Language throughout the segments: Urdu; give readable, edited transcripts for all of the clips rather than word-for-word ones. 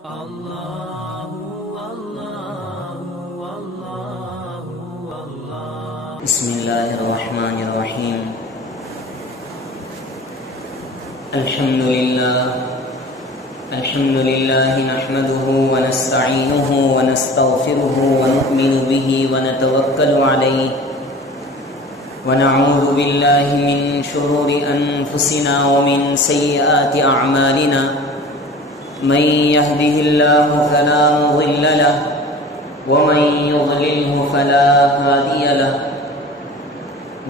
بسم الله الرحمن الرحيم. الحمد لله نحمده ونستعينه ونستغفره ونؤمن به ونتوكل عليه ونعوذ بالله من شرور أنفسنا ومن سيئات أعمالنا. من يهده الله فلا مضل له ومن يضلله فلا هادي له.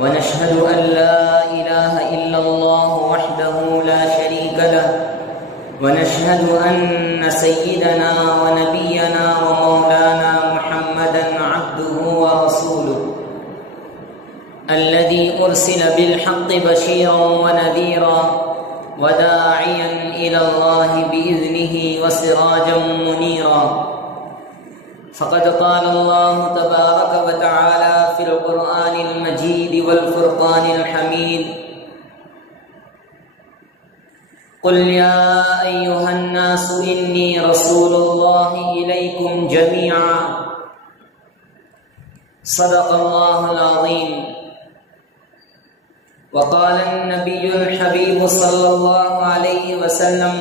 ونشهد أن لا إله إلا الله وحده لا شريك له. ونشهد أن سيدنا ونبينا ومولانا محمدا عبده ورسوله الذي أرسل بالحق بشيرا ونذيرا وداعيا إلى الله بإذنه وسراجا منيرا. فقد قال الله تبارك وتعالى في القرآن المجيد والفرقان الحميد: قل يا أيها الناس إني رسول الله إليكم جميعا. صدق الله العظيم. وقال النبي الحبيب صلى الله عليه وسلم: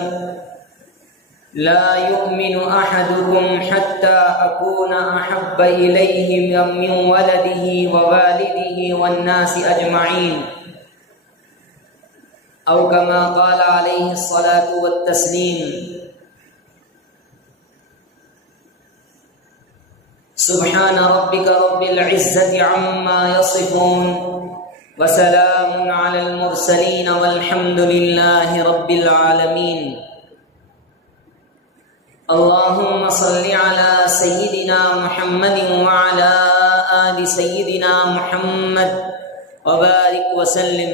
لا يؤمن أحدكم حتى أكون أحب إليه من ولده ووالده والناس أجمعين، أو كما قال عليه الصلاة والتسليم. سبحان ربك رب العزة عما يصفون وسلام على المرسلين والحمد لله رب العالمين. اللهم صل على سيدنا محمد وعلى آل سيدنا محمد وبارك وسلم.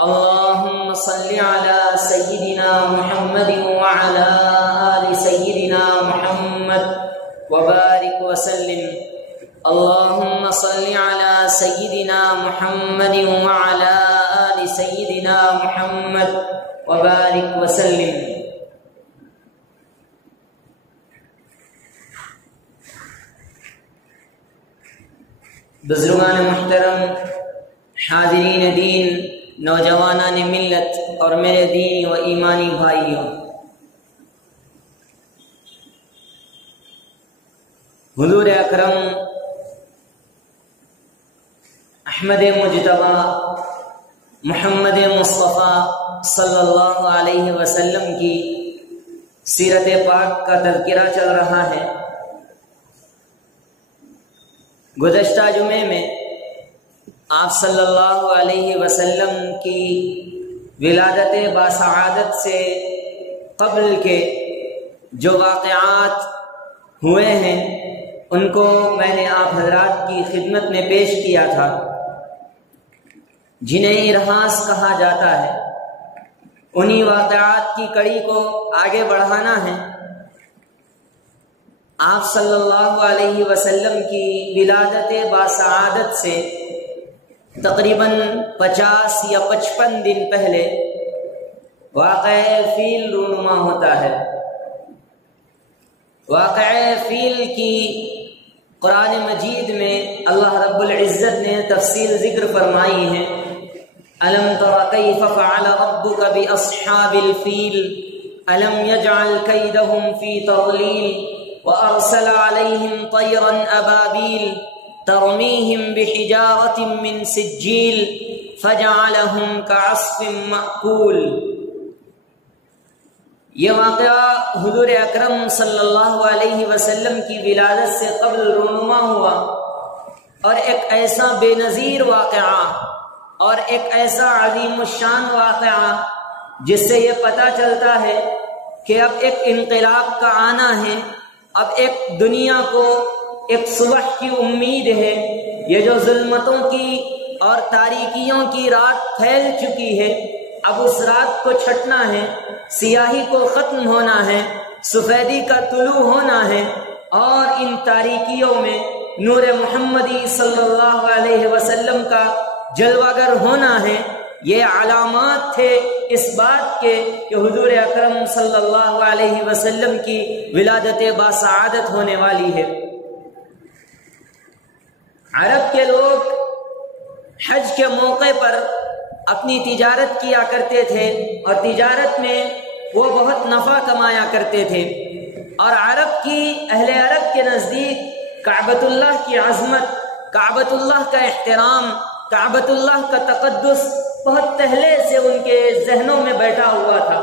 اللهم صل على سيدنا محمد وعلى آل سيدنا محمد وبارك وسلم. اللهم صل على سيدنا محمد وعلى آل سيدنا محمد وبارك وسلم. بزرگان محترم، حاضرین دین، نوجوانان ملت اور میرے دینی و ایمانی بھائیوں، حضور اکرم احمد مجتبی محمد مصطفیٰ صلی اللہ علیہ وسلم کی سیرت پاک کا تذکرہ چل رہا ہے. گزشتہ جمعے میں آپ صلی اللہ علیہ وسلم کی ولادت باسعادت سے قبل کے جو واقعات ہوئے ہیں ان کو میں نے آپ حضرات کی خدمت میں پیش کیا تھا، جنہیں ارہاس کہا جاتا ہے. انہی واقعات کی کڑی کو آگے بڑھانا ہے. آپ صلی اللہ علیہ وسلم کی ولادت باسعادت سے تقریباً 50 یا 55 دن پہلے واقعہ فیل رونما ہوتا ہے. واقعہ فیل کی قرآن مجید میں اللہ رب العزت نے تفصیل ذکر فرمائی ہے. الم تر کیف فعل ربک باصحاب الفیل الم یجعل کیدہم فی تضلیل وأرسل عليهم طيرا أبابيل ترميهم بحجارة من سجيل فجعلهم كعصف مأكول. یہ واقعہ حضور اکرم صلی اللہ علیہ وسلم کی ولادت سے قبل رونما ہوا، اور ایک ایسا بے نظیر واقعہ اور ایک ایسا عظیم الشان واقعہ جس سے یہ پتہ چلتا ہے کہ اب ایک انقلاب کا آنا ہے. اب ایک دنیا کو ایک صبح کی امید ہے. یہ جو ظلمتوں کی اور تاریکیوں کی رات پھیل چکی ہے، اب اس رات کو چھٹنا ہے، سیاہی کو ختم ہونا ہے، سفیدی کا طلوع ہونا ہے، اور ان تاریکیوں میں نور محمدی صلی اللہ علیہ وسلم کا جلوہ گر ہونا ہے. یہ علامات تھے اس بات کے کہ حضور اکرم صلی اللہ علیہ وسلم کی ولادت باسعادت ہونے والی ہے۔ عرب کے لوگ حج کے موقع پر اپنی تجارت کیا کرتے تھے اور تجارت میں وہ بہت نفع کمایا کرتے تھے، اور اہل عرب کے نزدیک کعبۃ اللہ کی عظمت، کعبۃ اللہ کا احترام، کعبۃ اللہ کا تقدس بہت پہلے سے ان کے ذہنوں میں بیٹھا ہوا تھا۔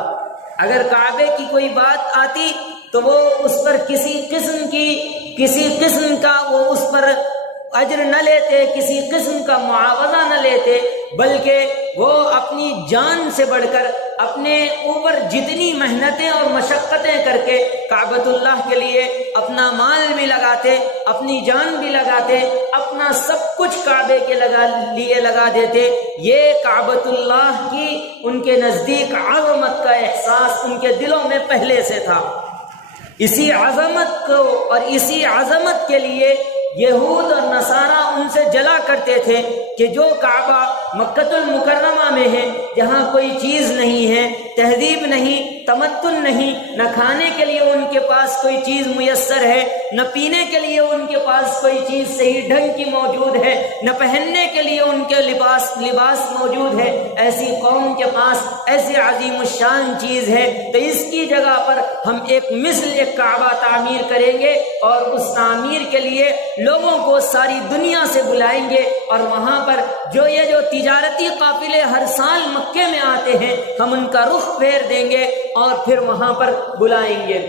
اگر کعبے کی کوئی بات آتی تو وہ اس پر کسی قسم کا وہ اس پر اجر نہ لیتے، کسی قسم کا معاوضہ نہ لیتے، بلکہ وہ اپنی جان سے بڑھ کر اپنے اوپر جتنی محنتیں اور مشقتیں کر کے کعبۃ اللہ کے لیے اپنا مال بھی لگاتے، اپنی جان بھی لگاتے، اپنا سب کچھ کعبے کے لیے لگا دیتے۔ یہ کعبۃ اللہ کی ان کے نزدیک عظمت کا احساس ان کے دلوں میں پہلے سے تھا۔ اسی عظمت کو اور اسی عظمت کے لیے یہود اور نصارہ ان سے جلا کرتے تھے کہ جو کعبہ مکۃ المکرمہ میں ہے، جہاں کوئی چیز نہیں ہے، تہذیب نہیں، تمدن نہیں، نہ کھانے کے لیے ان کے پاس کوئی چیز میسر ہے، نہ پینے کے لیے ان کے پاس کوئی چیز صحیح ڈھنگ کی موجود ہے، نہ پہننے کے لیے ان کے لباس موجود ہے، ایسی قوم کے پاس ایسی عظیم الشان چیز ہے تو اس کی جگہ پر ہم ایک کعبہ تعمیر کریں گے اور اس تعمیر کے لیے لوگوں کو ساری دنیا سے بلائیں گے، اور وہاں پر جو تجارتی قافلے ہر سال مکے میں آتے ہیں ہم ان کا رخ پھیر دیں گے اور پھر وہاں پر بلائیں گے۔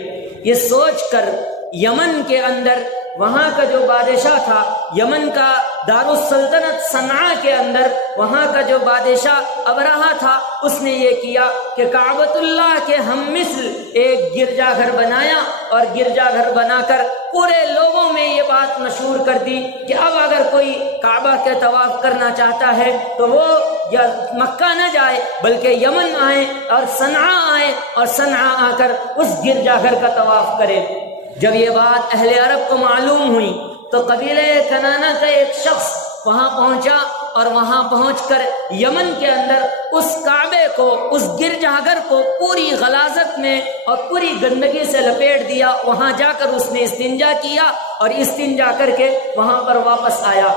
یہ سوچ کر یمن کے اندر وہاں کا جو بادشاہ تھا، یمن کا دارالسلطنت صنعاء کے اندر وہاں کا جو بادشاہ ابرہہ تھا، اس نے یہ کیا کہ کعبۃ اللہ کے ہم مثل ایک گرجا گھر بنایا، اور گرجا گھر بنا کر پورے لوگوں میں یہ بات مشہور کر دی کہ اب اگر کوئی کعبہ کے طواف کرنا چاہتا ہے تو وہ یا مکہ نہ جائے بلکہ یمن آئے اور صنعاء آئے، اور صنعاء آ کر اس گرجا گھر کا طواف کرے۔ جب یہ بات اہل عرب کو معلوم ہوئی تو قبیلہ کنانہ کا ایک شخص وہاں پہنچا، اور وہاں پہنچ کر یمن کے اندر اس کعبے کو، اس گرجاگھر کو پوری غلاظت میں اور پوری گندگی سے لپیٹ دیا۔ وہاں جا کر اس نے استنجا کیا اور استنجا کر کے وہاں پر واپس آیا۔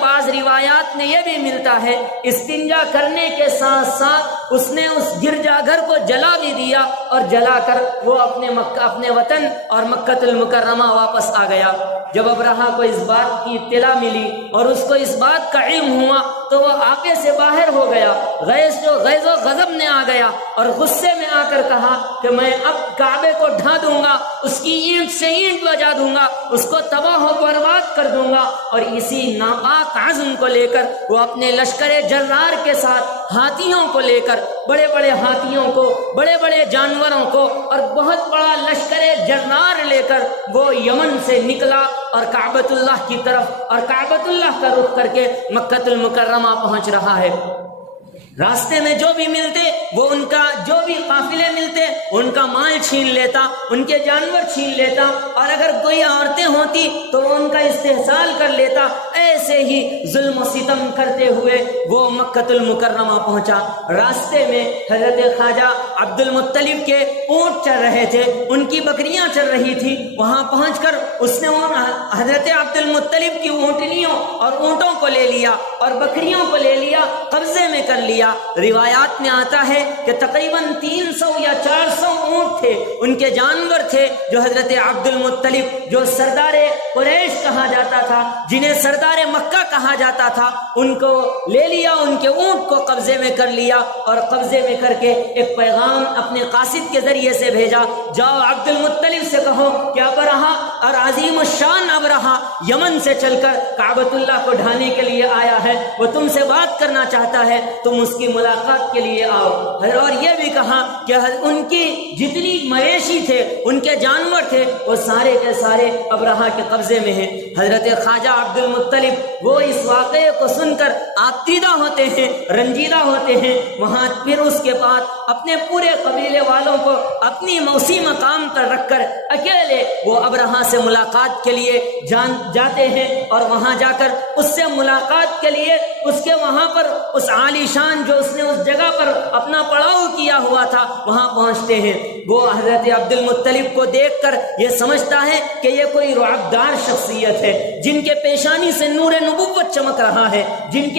بعض روایات میں یہ بھی ملتا ہے استنجا کرنے کے ساتھ ساتھ اس نے اس گرجا گھر کو جلا بھی دیا، اور جلا کر وہ اپنے وطن اور مکۃ المکرمہ واپس آ گیا۔ جب ابرہہ کو اس بات کی اطلاع ملی اور اس کو اس بات کا علم ہوا تو وہ آپے سے باہر ہو گیا، غیظ و غضب نے آ گیا اور غصے میں آ کر کہا کہ میں اب کعبے کو ڈھا دوں گا، اس کی اینٹ سے اینٹ بجا دوں گا، اس کو تباہ و برباد کر دوں گا۔ اور اسی ناپاک عزم کو لے کر وہ اپنے لشکر جرار کے ساتھ ہاتھیوں کو لے کر، بڑے بڑے ہاتھیوں کو، بڑے بڑے جانوروں کو اور بہت بڑا لشکر جرار لے کر وہ یمن سے نکلا اور کعبۃ اللہ کی طرف، اور کعبۃ اللہ کا رخ کر کے مکۃ المکرمہ پہنچ رہا ہے۔ راستے میں جو بھی ملتے وہ ان کا جو بھی قافلے ملتے ان کا مال چھین لیتا، ان کے جانور چھین لیتا، اور اگر کوئی عورتیں ہوتی تو وہ ان کا استحصال کر لیتا۔ ایسے ہی ظلم و ستم کرتے ہوئے وہ مکۃ المکرمہ پہنچا۔ راستے میں حضرت خواجہ عبد المطلب کے اونٹ چل رہے تھے، ان کی بکریاں چل رہی تھی۔ وہاں پہنچ کر اس نے حضرت عبد المطلب کی اونٹنیوں اور اونٹوں کو لے لیا اور بکریوں کو لے لیا، قبضے میں کر لیا۔ روایات میں آتا ہے کہ تقریباً 300 یا 400 اونٹ تھے، ان کے جانور تھے جو حضرت عبد المطلب، جو سردار قریش کہا جاتا تھا، جنہیں سردار مکہ کہا جاتا تھا، ان کو لے لیا، ان کے اونٹ کو قبضے میں کر لیا، اور قبضے میں کر کے ایک پیغام اپنے قاصد کے ذریعے سے بھیجا، جاؤ عبد المطلب سے کہو کہ ابرہہ اور عظیم الشان ابرہہ یمن سے چل کر کعبۃ اللہ کو ڈھانے کے لیے آیا ہے، وہ تم سے بات کرنا چاہتا ہے، تم اس کی ملاقات کے لیے آؤ۔ اور یہ بھی کہا کہ ان کی جتنی مویشی تھے، ان کے جانور تھے، وہ سارے کے سارے ابرہہ کے قبضے میں ہیں۔ حضرت خواجہ عبد المطلب وہ اس واقعے کو سن کر آبتیدہ ہوتے ہیں، رنجیدہ ہوتے ہیں۔ وہاں پھر اس کے بعد اپنے پورے قبیلے والوں کو اپنی اسی مقام پر رکھ کر اکیلے وہ ابرہہ سے ملاقات کے لیے جاتے ہیں، اور وہاں جا کر اس سے ملاقات کے لیے اس کے وہاں پر اس عالی شان جو اس نے اس جگہ پر اپنا پڑاؤ کیا ہوا تھا وہاں پہنچتے ہیں۔ وہ حضرت عبد المطلب کو دیکھ کر یہ سمجھتا ہے کہ یہ کوئی رعبدار شخصیت ہے، جن کے پیشانی سے نور نبوت چمک رہا ہے، جن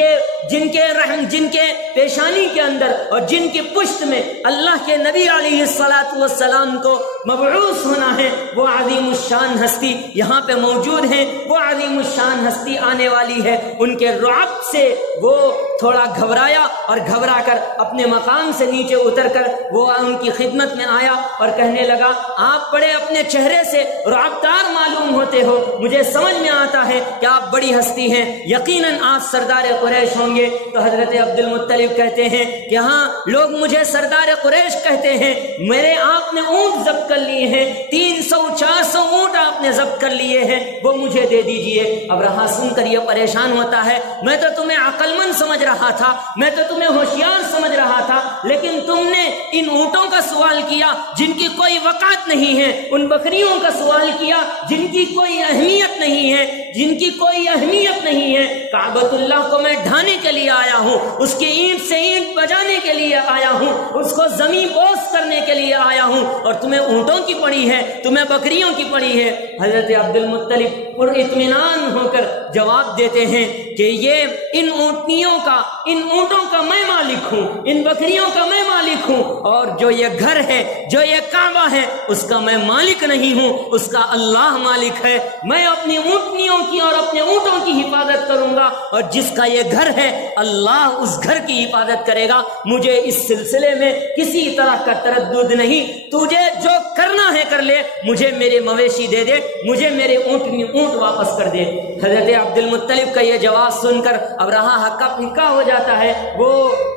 کے پیشانی کے اندر اور جن کی پشت میں اللہ کے نبی علیہ الصلوۃ والسلام کو مبعوث ہونا ہے، وہ عظیم الشان ہستی یہاں پہ موجود ہیں، وہ عظیم الشان ہستی آنے والی ہے۔ ان کے رعب سے وہ تھوڑا گھبرایا اور گھبرا کر اپنے مقام سے نیچے اتر کر وہ ان کی خدمت میں آیا اور کہنے لگا، آپ بڑے اپنے چہرے سے رعبدار معلوم ہوتے ہو، مجھے سمجھ میں آتا ہے کہ آپ بڑی ہستی ہیں، یقیناً آپ سردار قریش ہوں گے۔ تو حضرت عبد المطلب کہتے ہیں کہ ہاں، لوگ مجھے سردار قریش کہتے ہیں، میرے آپ نے اونٹ ضبط کر لیے ہیں، 300-400 اونٹ آپ نے ضبط کر لیے ہیں، وہ مجھے دے دیجئے۔ ابرہہ سن کر یہ پریشان ہوتا ہے، میں تو تمہیں عقل مند سمجھ رہا تھا، میں تو تمہیں ہوشیار سمجھ رہا تھا، لیکن تم نے ان اونٹوں کا سوال کیا جن کی کوئی وقعت نہیں ہے، ان بکریوں کا سوال کیا جن کی کوئی اہمیت نہیں ہے، جن کی کوئی اہمیت نہیں ہے۔ کعبۃ اللہ کو میں ڈھانے کے لیے آیا ہوں، اس کی اینٹ سے اینٹ بجانے کے لیے آیا ہوں، اس کو زمین بوس کرنے کے لیے آیا ہوں، اور تمہیں اونٹوں کی پڑی ہے، تمہیں بکریوں کی پڑی ہے۔ حضرت عبد المطلب پر اطمینان ہو کر جواب دیتے ہیں کہ یہ ان اونٹوں کا میں مالک ہوں، ان بکریوں کا میں مالک ہوں، اور جو یہ گھر ہے، جو یہ کعبہ ہے، اس کا میں مالک نہیں ہوں، اس کا اللہ مالک ہے۔ میں اپنی اونٹنیوں کی اور اپنے اونٹوں کی حفاظت کروں گا، اور جس کا یہ گھر ہے اللہ اس گھر کی حفاظت کرے گا۔ مجھے اس سلسلے میں کسی طرح کا تردد نہیں، تجھے جو کرنا ہے کر لے، مجھے میرے مویشی دے دے، مجھے میرے اونٹ واپس کر دے۔ حضرت عبد المطلب کا یہ جواب سن کر ابرہہ ہکا پھکا ہو جاتا ہے، وہ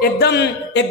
ایک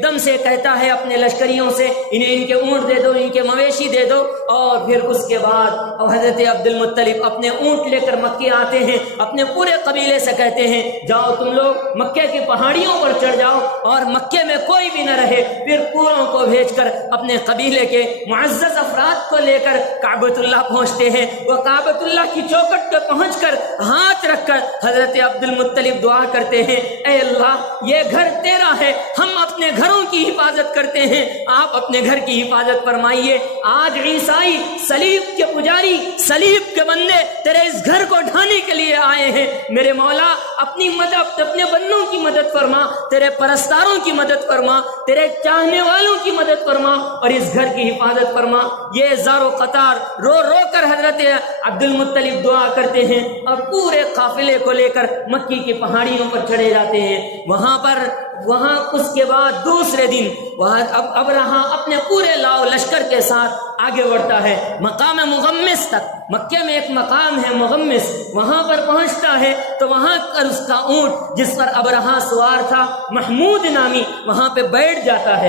دم سے کہتا ہے اپنے لشکریوں سے، انہیں ان کے اونٹ دے دو، ان کے مویشی دے دو، اور پھر اس کے بعد حضرت عبد المطلب اپنے اونٹ لے کر مکے آتے ہیں، اپنے پورے قبیلے سے کہتے ہیں، جاؤ تم لوگ مکے کی پہاڑیوں پر چڑھ جاؤ، اور مکے میں کوئی بھی نہ رہے۔ پھر پوروں کو بھیج کر اپنے قبیلے کے معزز افراد کو لے کر کعبۃ اللہ پہنچتے ہیں۔ وہ کعبۃ اللہ کی چوکٹ پہ پہنچ کر ہاتھ رکھ کر حضرت عبد المطلب دعا کرتے ہیں، اے اللہ، یہ گھر تیرا ہے، ہم اپنے گھروں کی حفاظت کرتے ہیں، آپ اپنے گھر کی حفاظت فرمائیے۔ آج عیسائی صلیب کے پجاری، صلیب کے بندے تیرے اس گھر کو ڈھانے کے لیے آئے ہیں، میرے مولا اپنی مدد، اپنے بندوں کی مدد فرما، تیرے پرستاروں کی مدد فرما، تیرے چاہنے والوں کی مدد فرما، اور اس گھر کی حفاظت فرما۔ یہ زار و قطار رو رو کر حضرت عبد المطلب دعا کرتے ہیں، اور پورے قافلے کو لے کر مکی کی پہاڑیوں پر چڑھے جاتے ہیں۔ وہاں اس کے بعد دوسرے دن وہاں ابرہہ اپنے پورے لاؤ لشکر کے ساتھ آگے بڑھتا ہے مقام مغمس تک۔ مکے میں ایک مقام ہے مغمس، وہاں پر پہنچتا ہے تو وہاں پر اس کا اونٹ جس پر ابرہہ سوار تھا، محمود نامی، وہاں پہ بیٹھ جاتا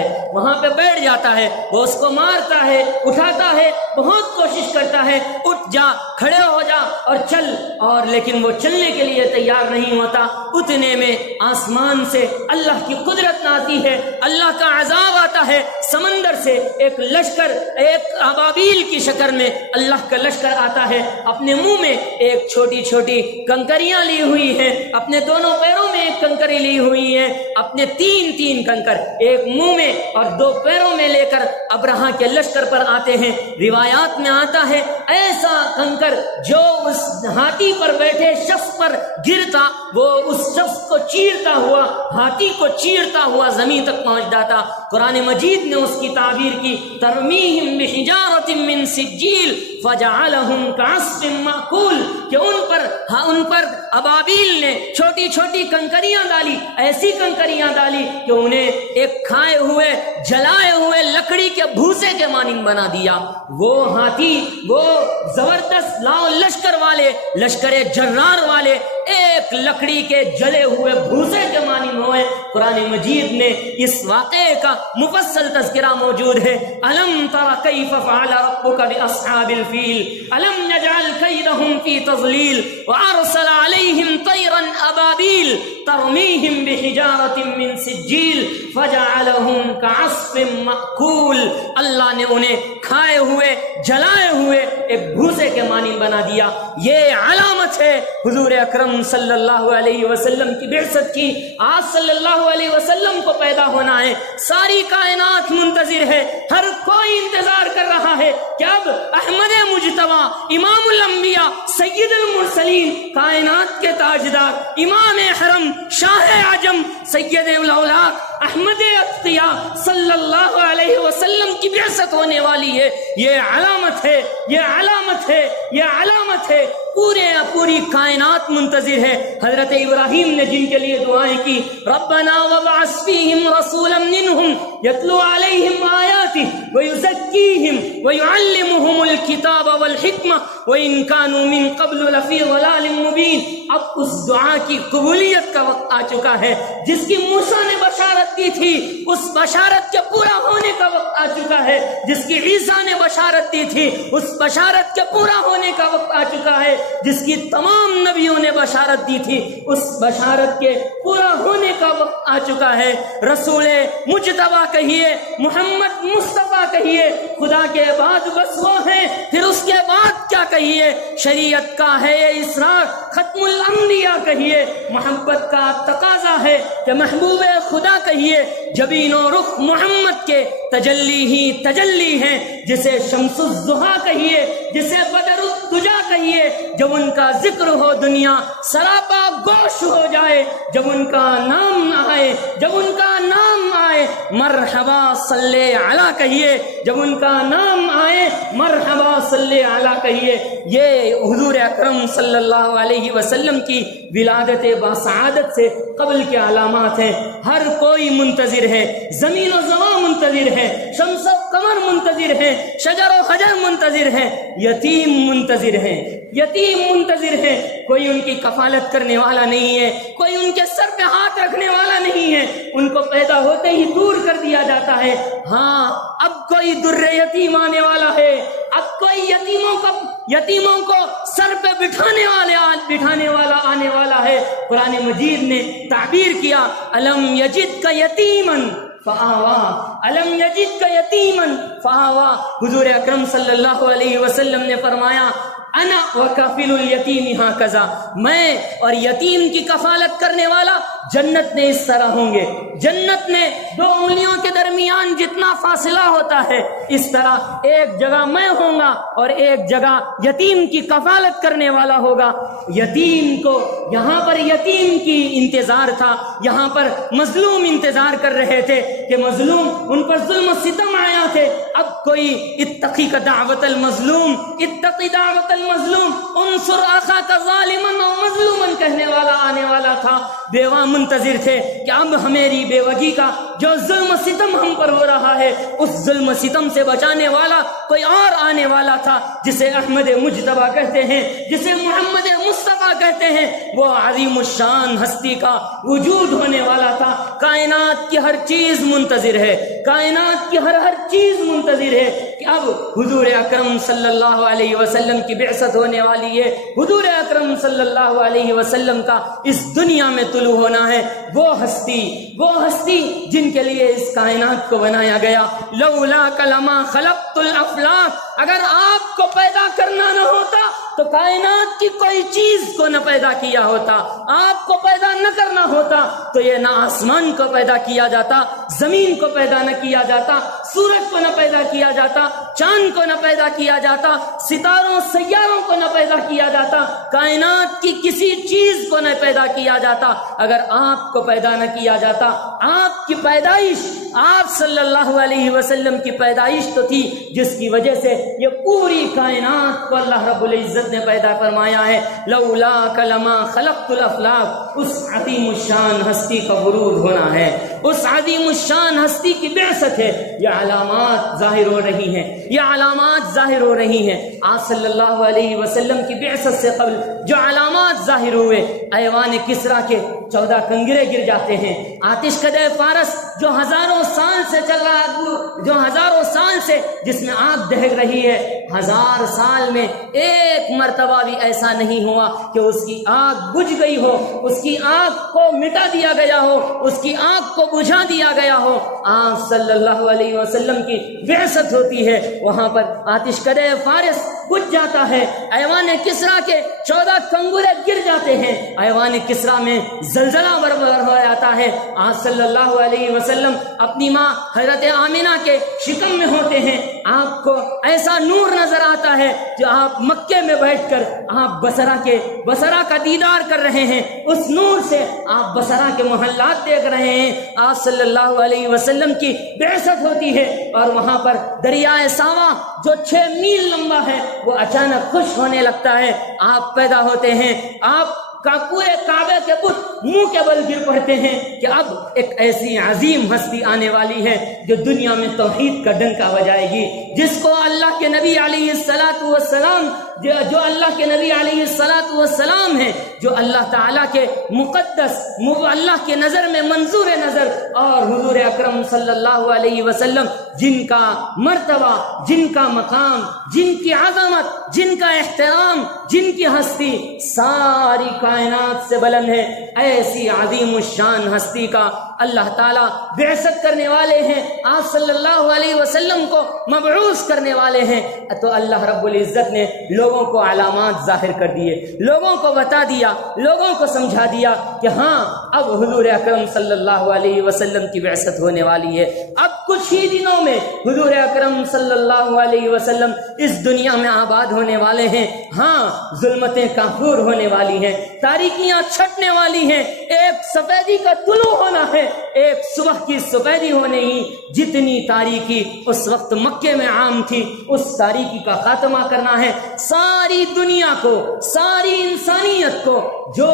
ہے۔ وہ اس کو مارتا ہے، اٹھاتا ہے، بہت کوشش کرتا ہے، اٹھ جا، کھڑے ہو جا اور چل، اور لیکن وہ چلنے کے لیے تیار نہیں ہوتا۔ اتنے میں آسمان سے اللہ کی قدرت آتی ہے، اللہ کا عذاب آتا ہے، سمندر سے ایک لشکر، ایک ابابیل کی شکل میں اللہ کا لشکر آتا ہے، اپنے منہ میں ایک چھوٹی چھوٹی کنکریاں لی ہوئی ہیں، اپنے دونوں پیروں میں ایک کنکری لی ہوئی ہے، اپنے تین کنکر ایک منہ میں اور 2 پیروں میں لے کر ابرہہ کے لشکر پر آتے ہیں۔ روایات میں آتا ہے ایسا کنکر جو اس ہاتھی پر بیٹھے شخص پر گرتا، وہ اس شخص کو چیرتا ہوا، ہاتھی کو چیرتا ہوا زمین تک پہنچ جاتا۔ قرآن مجید نے اس کی تعبیر کی، ترمیہم بحجارۃ من سجیل فجعلہم کعصف مأکول، کہ ان پر ابابیل نے چھوٹی چھوٹی کنکریاں ڈالی، ایسی کنکریاں ڈالی کہ انہیں ایک کھائے ہوئے جلائے ہوئے لکڑی کے بھوسے کے مانند بنا دیا۔ وہ ہاتھی، وہ زبردست لاؤ لشکر والے، لشکر جرار والے ایک لکڑی کے جلے ہوئے بھوسے کے مانند ہوئے۔ قرآن مجید میں اس واقعے کا مفصل تذکرہ موجود ہے۔ الم تر کیف فعل ربک باصحاب الفیل الم یجعل کیدہم فی تضلیل وارسل علیہم طیرا ابابیل ترمیہم بحجارۃ من سجیل فجعلہم کعصف مأکول، اللہ نے انہیں کھائے ہوئے جلائے ہوئے ایک بھوسے کے مانند بنا دیا۔ یہ علامت ہے حضور اکرم صلی اللہ علیہ وسلم کی بعثت کی۔ آج صلی اللہ علیہ وسلم کو پیدا ہونا ہے، ساری کائنات منتظر ہے، ہر کوئی انتظار کر رہا ہے کہ اب احمد مجتبی، امام الانبیاء، سید المرسلین، کائنات کے تاجدار، امام حرم، شاہ عجم، سید الاولاق، احمد اتقیاء صلی اللہ علیہ وسلم کی بعثت ہونے والی ہے۔ یہ علامت ہے، یہ علامت ہے، یہ علامت ہے۔ پوری کائنات منتظر ہے۔ حضرت ابراہیم نے جن کے لیے دعائیں کی، ربنا وابعث فیہم رسولا منہم یتلو علیہم آیاتہ ویزکیہم ویعلمہم الکتاب والحکمہ وان کانوا من قبل لفی ضلال مبین۔ اب اس دعا کی قبولیت کا وقت آ چکا ہے، جس کی موسیٰ نے بشارت دی تھی، اس بشارت کے پورا ہونے کا وقت آ چکا ہے۔ جس کی عیسیٰ نے بشارت دی تھی، اس بشارت کے پورا ہونے کا وقت آ چکا ہے۔ جس کی تمام نبیوں نے بشارت دی تھی، اس بشارت کے پورا ہونے کا وقت آ چکا ہے۔ رسول مجتبی کہیے، محمد مصطفیٰ کہیے، خدا کے بعد بس وہ ہیں، پھر اس کے بعد کیا کہیے؟ شریعت کا ہے یہ اسرار، ختم الانبیاء کہیے، محبت کا تقاضا ہے کہ محبوب خدا کہیے، جبین و رخ محمد کے تجلی ہی تجلی ہیں، جسے شمس الضحیٰ کہیے، جسے بدر الدجا کہیے۔ جب ان کا ذکر ہو دنیا سراپا گوش ہو جائے، جب ان کا نام آئے، جب ان کا نام آئے مرحبا صلی علی کہیے، جب ان کا نام آئے مرحبا صلی علی کہیے۔ یہ حضور اکرم صلی اللہ علیہ وسلم کی ولادت باسعادت سے قبل کے علامات ہیں۔ ہر کوئی منتظر ہے، زمین و زمان منتظر ہے، شمس و قمر منتظر ہے، شجر و حجر منتظر ہے، یتیم منتظر ہے، یتیم منتظر ہے۔ کوئی ان کی کفالت کرنے والا نہیں ہے، کوئی ان کے سر پہ ہاتھ رکھنے والا نہیں ہے، ان کو پیدا ہوتے ہی دور کر دیا جاتا ہے۔ ہاں، اب کوئی در یتیم آنے والا ہے، اب کوئی یتیموں کو سر پہ بٹھانے والا آنے والا ہے۔ قرآن مجید نے تعبیر کیا، الم یجدک یتیما فآوا، الم یجدک یتیما فآوا۔ حضور اکرم صلی اللہ علیہ وسلم نے فرمایا، انا وکافل الیتیم ہاکذا، میں اور یتیم کی کفالت کرنے والا جنت میں اس طرح ہوں گے۔ جنت میں دو انگلیوں کے درمیان جتنا فاصلہ ہوتا ہے، اس طرح ایک جگہ میں ہوں گا اور ایک جگہ یتیم کی کفالت کرنے والا ہوگا۔ یتیم کو یہاں پر یتیم کی انتظار تھا، یہاں پر مظلوم انتظار کر رہے تھے کہ مظلوم، ان پر ظلم و ستم آیا تھے۔ اب کوئی اتقی کا دعوت المظلوم، اتقی دعوت المظلوم، انصر اخاک ظالما و مظلوما کہنے والا آنے والا تھا۔ بیوہ منتظر تھے کہ اب ہماری بیوگی کا جو ظلم و ستم ہم پر ہو رہا ہے، اس ظلم و ستم سے بچانے والا کوئی اور آنے والا تھا، جسے احمد مجتبی کہتے ہیں، جسے محمد مصطفیٰ کہتے ہیں۔ وہ عظیم الشان ہستی کا وجود ہونے والا تھا۔ کائنات کی ہر چیز منتظر ہے، کائنات کی ہر چیز منتظر ہے کہ اب حضور اکرم صلی اللہ علیہ وسلم کی بعثت ہونے والی ہے۔ حضور اکرم صلی اللہ علیہ وسلم کا اس دنیا میں طلوع ہونا ہے۔ وہ ہستی جن کے لیے اس کائنات کو بنایا گیا۔ لولا کلمہ خلقت الافلاک، اگر آپ کو پیدا کرنا نہ ہوتا تو کائنات کی کوئی چیز کو نہ پیدا کیا ہوتا، آپ کو پیدا نہ کرنا ہوتا تو یہ نہ آسمان کو پیدا کیا جاتا، زمین کو پیدا نہ کیا جاتا، سورج کو نہ پیدا کیا جاتا، چاند کو نہ پیدا کیا جاتا، ستاروں سیاروں کو نہ پیدا کیا جاتا، کائنات کی کسی چیز کو نہ پیدا کیا جاتا اگر آپ کو پیدا نہ کیا جاتا۔ آپ کی پیدائش، آپ صلی اللہ علیہ وسلم کی پیدائش تو تھی جس کی وجہ سے یہ پوری کائنات کو اللہ رب العزت نے پیدا فرمایا ہے۔ لولا کلمہ خلقت الافلاک، اس عظیم الشان ہستی کا ورود ہونا ہے، اس عظیم الشان ہستی کی بعثت ہے۔ یہ علامات ظاہر ہو رہی ہیں۔ یہ علامات ظاہر ہو رہی ہیں۔ آپ صلی اللہ علیہ وسلم کی بعثت سے قبل جو علامات ظاہر ہوئے، ایوان کسریٰ کے 14 کنگرے گر جاتے ہیں، آتش کدے فارس جو ہزاروں سال سے چل رہا ہے، جو ہزاروں سال سے جس میں آگ دہک رہی ہے، 1000 سال میں ایک مرتبہ بھی ایسا نہیں ہوا کہ اس کی آگ بجھ گئی ہو، اس کی آگ کو مٹا دیا گیا ہو، اس کی آگ کو بجھا دیا گیا ہو۔ آپ صلی اللہ علیہ وسلم کی بعثت ہوتی ہے، وہاں پر آتش کدے فارس بجھ جاتا ہے، ایوان کسریٰ کے 14 کنگرے گر جاتے ہیں، ایوان کسریٰ میں زلزلہ برپا ہو جاتا ہے۔ آپ صلی اللہ علیہ وسلم اپنی ماں حضرت آمنہ کے شکم میں ہوتے ہیں، آپ کو ایسا نور نظر آتا ہے جو آپ مکے میں بیٹھ کر آپ بصرہ کا دیدار کر رہے ہیں، اس نور سے آپ بصرہ کے محلات دیکھ رہے ہیں۔ آپ صلی اللہ علیہ وسلم کی بعثت ہوتی ہے اور وہاں پر دریائے ساوا جو 6 میل لمبا ہے وہ اچانک خشک ہونے لگتا ہے، آپ پیدا ہوتے ہیں، آپ کا پورے کعبے کے بت منہ کے بل گر پڑتے ہیں کہ اب ایک ایسی عظیم ہستی آنے والی ہے جو دنیا میں توحید کا ڈنکا بجائے گی، جس کو اللہ کے نبی علیہ السلام جو اللہ کے نبی علیہ السلام ہیں، جو اللہ تعالیٰ کے مقدس اللہ کے نظر میں منظور نظر، اور حضور اکرم صلی اللہ علیہ وسلم جن کا مرتبہ، جن کا مقام، جن کی عظمت، جن کا احترام، جن کی ہستی ساری کائنات سے بلند ہے، ایسی عظیم الشان ہستی کا اللہ تعالیٰ بعثت کرنے والے ہیں، آپ صلی اللہ علیہ وسلم کو مبعوث کرنے والے ہیں۔ تو اللہ رب العزت نے لوگوں کو علامات ظاہر کر دیے، لوگوں کو بتا دیا، لوگوں کو سمجھا دیا کہ ہاں اب حضور اکرم صلی اللہ علیہ وسلم کی بعثت ہونے والی ہے، اب کچھ ہی دنوں میں حضور اکرم صلی اللہ علیہ وسلم اس دنیا میں آباد ہونے والے ہیں۔ ہاں ظلمتیں کافور ہونے والی ہیں، تاریکیاں چھٹنے والی ہیں، ایک سفیدی کا طلوع ہونا ہے، ایک صبح کی سفیدی ہونے ہی جتنی تاریکی اس وقت مکے میں عام تھی اس تاریکی کا خاتمہ کرنا ہے۔ ساری دنیا کو، ساری انسانیت کو، جو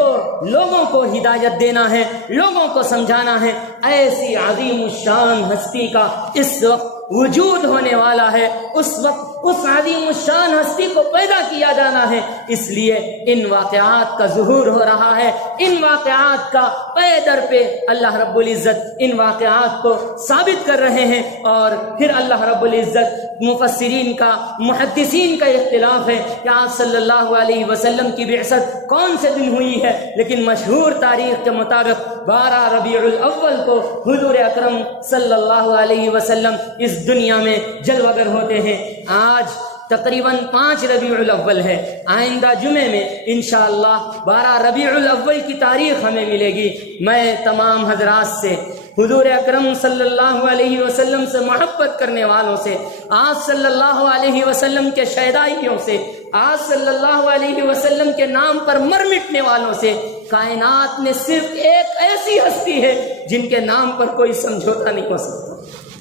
لوگوں کو ہدایت دینا ہے، لوگوں کو سمجھانا ہے، ایسی عظیم الشان ہستی کا اس وقت وجود ہونے والا ہے، اس وقت اس عظیم الشان ہستی کو پیدا کیا جانا ہے، اس لیے ان واقعات کا ظہور ہو رہا ہے، ان واقعات کا پے در پہ اللہ رب العزت ان واقعات کو ثابت کر رہے ہیں۔ اور پھر اللہ رب العزت مفسرین کا، محدثین کا اختلاف ہے کہ آپ صلی اللہ علیہ وسلم کی بعثت کون سے دن ہوئی ہے، لیکن مشہور تاریخ کے مطابق 12 ربیع الاول کو حضور اکرم صلی اللہ علیہ وسلم اس دنیا میں جلوہ گر ہوتے ہیں۔ آج تقریباً 5 ربیع الاول ہے، آئندہ جمعے میں انشاءاللہ 12 ربیع الاول کی تاریخ ہمیں ملے گی۔ میں تمام حضرات سے، حضور اکرم صلی اللہ علیہ وسلم سے محبت کرنے والوں سے، آپ صلی اللہ علیہ وسلم کے شیدائیوں سے، آپ صلی اللہ علیہ وسلم کے نام پر مر مٹنے والوں سے، کائنات میں صرف ایک ایسی ہستی ہے جن کے نام پر کوئی سمجھوتا نہیں ہو سکتا،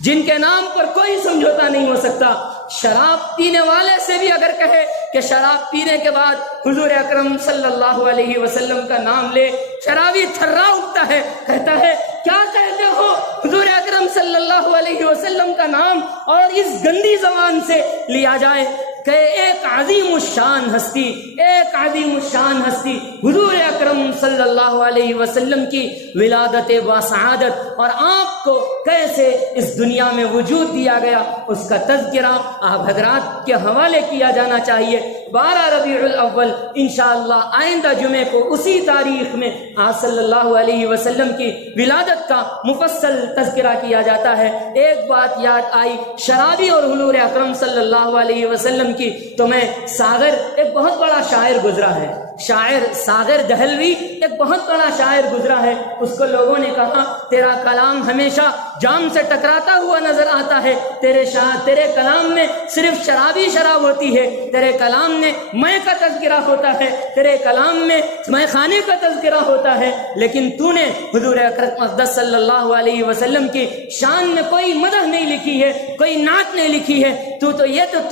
جن کے نام پر کوئی سمجھوتا نہیں ہو سکتا۔ شراب پینے والے سے بھی اگر کہے کہ شراب پینے کے بعد حضور اکرم صلی اللہ علیہ وسلم کا نام لے، شرابی تھرا اٹھتا ہے، کہتا ہے کیا کہتے ہو، حضور اکرم صلی اللہ علیہ وسلم کا نام اور اس گندی زبان سے لیا جائے کہ ایک عظیم الشان ہستی، ایک عظیم الشان ہستی حضور اکرم صلی اللہ علیہ وسلم کی ولادت باسعادت اور آپ کو کیسے اس دنیا میں وجود دیا گیا، اس کا تذکرہ آپ حضرات کے حوالے کیا جانا چاہیے۔ 12 ربیع الاول انشاءاللہ آئندہ جمعے کو اسی تاریخ میں آپ صلی اللہ علیہ وسلم کی ولادت کا مفصل تذکرہ کیا جاتا ہے۔ ایک بات یاد آئی شرابی اور حضور اکرم صلی اللہ علیہ وسلم کی، تو میں ساغر ایک بہت بڑا شاعر گزرا ہے، شاعر ساغر دہلوی ایک بہت بڑا شاعر گزرا ہے، اس کو لوگوں نے کہا تیرا کلام ہمیشہ جام سے ٹکراتا ہوا نظر آتا ہے، تیرے کلام میں صرف شرابی شراب ہوتی ہے، تیرے کلام میں میں کا تذکرہ ہوتا ہے، تیرے کلام میں میں خانے کا تذکرہ ہوتا ہے، لیکن تو نے حضور اکرم مقدس صلی اللہ علیہ وسلم کی شان میں کوئی مدح نہیں لکھی ہے، کوئی نعت نہیں لکھی ہے، تو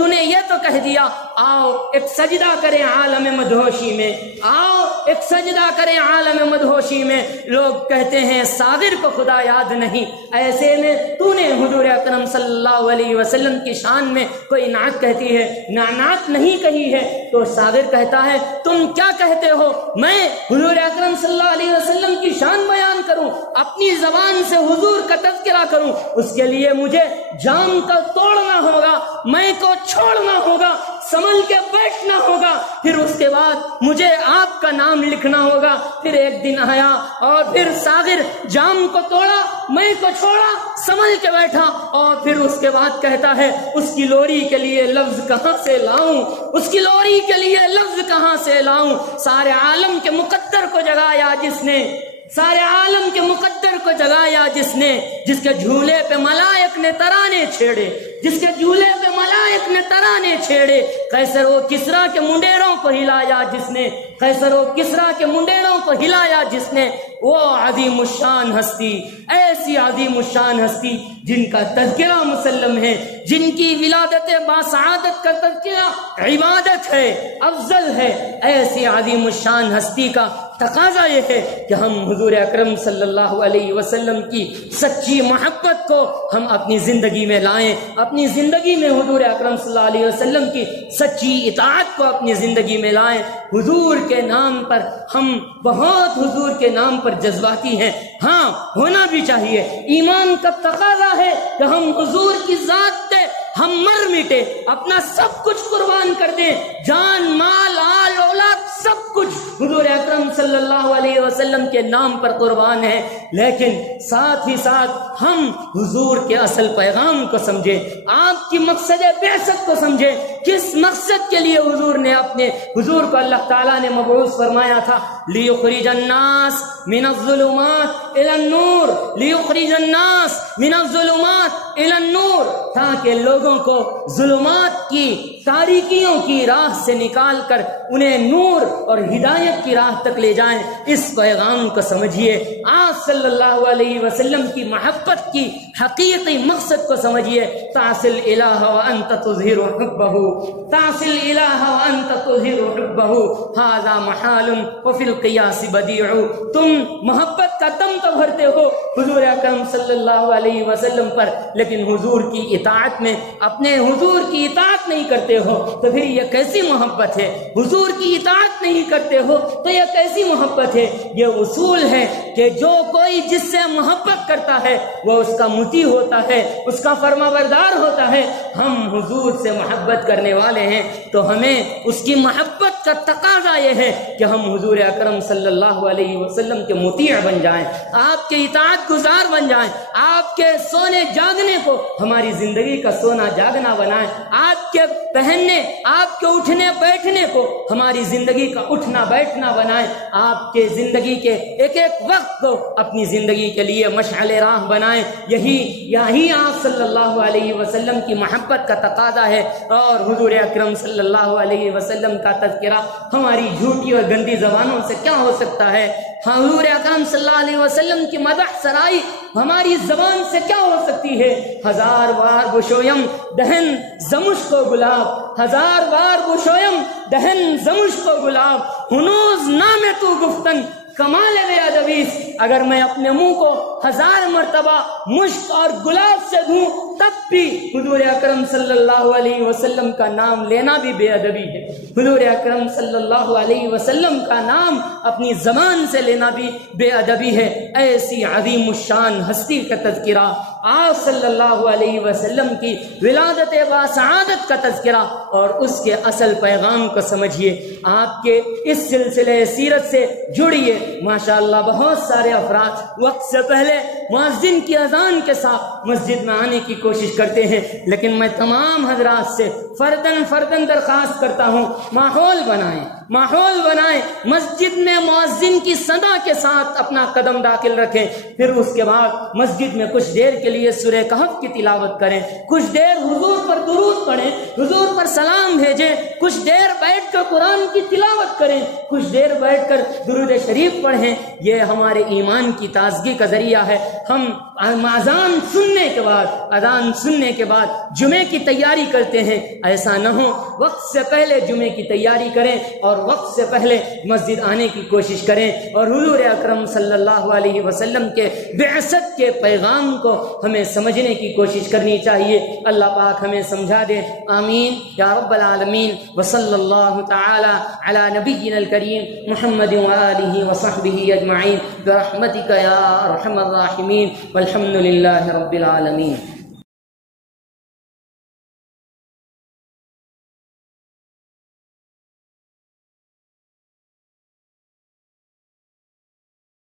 نے یہ تو کہہ دیا آؤ ایک سجدہ کریں عالم مدہوشی میں، آؤ ایک سجدہ کریں عالم مدہوشی میں۔ لوگ کہتے ہیں ساغر کو خدا یاد نہیں، ایسے میں تو نے حضور اکرم صلی اللہ علیہ وسلم کی شان میں کوئی نعت کہتی ہے، نعت نہیں کہی ہے تو ساغر کہتا ہے تم کیا کہتے ہو میں حضور اکرم صلی اللہ علیہ وسلم کی شان بیان کروں، اپنی زبان سے حضور کا تذکرہ کروں؟ اس کے لیے مجھے جام کا توڑنا ہوگا، میں کو چھوڑنا ہوگا، سنبھل کے بیٹھنا ہوگا، پھر اس کے بعد مجھے آپ کا نام لکھنا ہوگا۔ پھر ایک دن آیا اور پھر ساغر جام کو توڑا، میں کو چھوڑا، سنبھل کے بیٹھا، اور پھر اس کے بعد کہتا ہے اس کی لوری کے لیے لفظ کہاں سے لاؤں، اس کی لوری کے لیے لفظ کہاں سے لاؤں؟ سارے عالم کے مقدر کو جگایا جس نے، سارے عالم کے مقدر کو جگایا جس نے، جس کے جھولے پہ ملائک نے ترانے چھیڑے، جس کے جھولے پہ ملائک نے ترانے چھیڑے، قیصر و کسریٰ کے منڈیروں کو ہلایا جس نے، قیصر و کسریٰ کے منڈیروں کو ہلایا جس نے، وہ عظیم الشان ہستی، ایسی عظیم الشان ہستی جن کا تذکرہ مسلم ہے، جن کی ولادت باسعادت کا تذکرہ عبادت ہے، افضل ہے، ایسی عظیم الشان ہستی کا تقاضا یہ ہے کہ ہم حضور اکرم صلی اللہ علیہ وسلم کی سچی محبت کو ہم اپنی زندگی میں لائیں، اپنی زندگی میں حضور اکرم صلی اللہ علیہ وسلم کی سچی اطاعت کو اپنی زندگی میں لائیں۔ حضور کے نام پر ہم بہت حضور کے نام پر جذباتی ہیں، ہاں ہونا بھی چاہیے، ایمان کا تقاضا ہے کہ ہم حضور کی ذات پہ ہم مر مٹے، اپنا سب کچھ قربان کر دیں، جان مال آل اولاد سب کچھ حضور اکرم صلی اللہ علیہ وسلم کے نام پر قربان ہے، لیکن ساتھ ہی ساتھ ہم حضور کے اصل پیغام کو سمجھیں، آپ کی مقصد بعثت کو سمجھیں، کس مقصد کے لیے حضور نے اپنے حضور کو اللہ تعالیٰ نے مبعوث فرمایا تھا، لِيُخْرِجَ النَّاسَ مِنَ الظُّلُمَاتِ إِلَى النُّورِ، لِيُخْرِجَ النَّاسَ مِنَ الظُّلُمَاتِ إِلَى النُّورِ، تاکہ لوگوں کو ظلمات کی تاریکیوں کی راہ سے نکال کر انہیں نور اور ہدایت کی راہ تک لے جائیں۔ اس پیغام کو سمجھیے، آپ صلی اللہ علیہ وسلم کی محبت کی حقیقی مقصد کو سمجھیے، تعصل الہ وانت تظہر حبہ، تعصل الہ وانت تظہر حبہ، ھذا محال وفی القیاس بدیع، تم محبت کا دم تو بھرتے ہو حضور اکرم صلی اللہ علیہ وسلم پر، لیکن حضور کی اطاعت میں اپنے حضور کی اطاعت نہیں کرتے ہو، تو پھر یہ کیسی محبت ہے؟ حضور کی اطاعت نہیں کرتے ہو تو یہ کیسی محبت ہے؟ یہ اصول ہے کہ جو کوئی جس سے محبت کرتا ہے وہ اس کا مطیع ہوتا ہے، اس کا فرما بردار ہوتا ہے۔ ہم حضور سے محبت کرنے والے ہیں تو ہمیں اس کی محبت کا تقاضا یہ ہے کہ ہم حضور اکرم صلی اللہ علیہ وسلم کے مطیع بن جائیں، آپ کے اطاعت گزار بن جائیں، آپ کے سونے جاگنے کو ہماری زندگی کا سونا جاگنا بنائیں، آپ کے پہننے، آپ کے اٹھنے بیٹھنے کو ہماری زندگی کا اٹھنا بیٹھنا بنائیں، آپ کے زندگی کے ایک ایک وقت کو اپنی زندگی کے لیے مشعل راہ بنائیں۔ یہی آپ صلی اللہ علیہ وسلم کی محبت کا تقاضا ہے، اور حضور اکرم صلی اللہ علیہ وسلم کا تذکرہ ہماری جھوٹی اور گندی زبانوں سے کیا ہو سکتا ہے؟ حضور اکرم صلی اللہ علیہ وسلم کی مدح سرائی ہماری زبان سے کیا ہو سکتی ہے؟ ہزار بار گشویم دہن زمش کو گلاب، ہزار بار گشویم دہن زمش کو گلاب، ہنوز نام تو گفتن کمال بے ادبی، اگر میں اپنے منہ کو ہزار مرتبہ مشک اور گلاب سے دھوں تب بھی حضور اکرم صلی اللہ علیہ وسلم کا نام لینا بھی بے ادبی ہے، حضور اکرم صلی اللہ علیہ وسلم کا نام اپنی زبان سے لینا بھی بے ادبی ہے۔ ایسی عظیم الشان ہستی کا تذکرہ، آپ صلی اللہ علیہ وسلم کی ولادت باسعادت کا تذکرہ اور اس کے اصل پیغام کو سمجھیے، آپ کے اس سلسلے سیرت سے جڑیے۔ ماشاءاللہ بہت سارے افراد وقت سے پہلے مؤذن کی اذان کے ساتھ مسجد میں آنے کی کوشش کرتے ہیں، لیکن میں تمام حضرات سے فرداً درخواست کرتا ہوں، ماحول بنائیں، مسجد میں مؤذن کی صدا کے ساتھ اپنا قدم داخل رکھیں، پھر اس کے بعد مسجد میں کچھ دیر کے لیے سورہ کہف کی تلاوت کریں، کچھ دیر حضور پر درود پڑھیں، حضور پر سلام بھیجیں، کچھ کچھ دیر بیٹھ کر قرآن کی تلاوت کریں، کچھ دیر بیٹھ کر درود شریف پڑھیں، یہ ہمارے ایمان کی تازگی کا ذریعہ ہے۔ ہم اذان سننے کے بعد جمعے کی تیاری کرتے ہیں، ایسا نہ ہو وقت سے پہلے جمعے کی تیاری کریں اور وقت سے پہلے مسجد آنے کی کوشش کریں، اور حضور اکرم صلی اللہ علیہ وسلم کے بعثت کے پیغام کو ہمیں سمجھنے کی کوشش کرنی چاہیے۔ اللہ پاک ہمیں سمجھا دے، آمین یا رب العالمین۔ وصلی اللہ تعالی علی نبینا الکریم محمد وآلہ وصحبہ اجمعین برحمتک یا ارحم الراحمین، والحمد للہ رب العالمین۔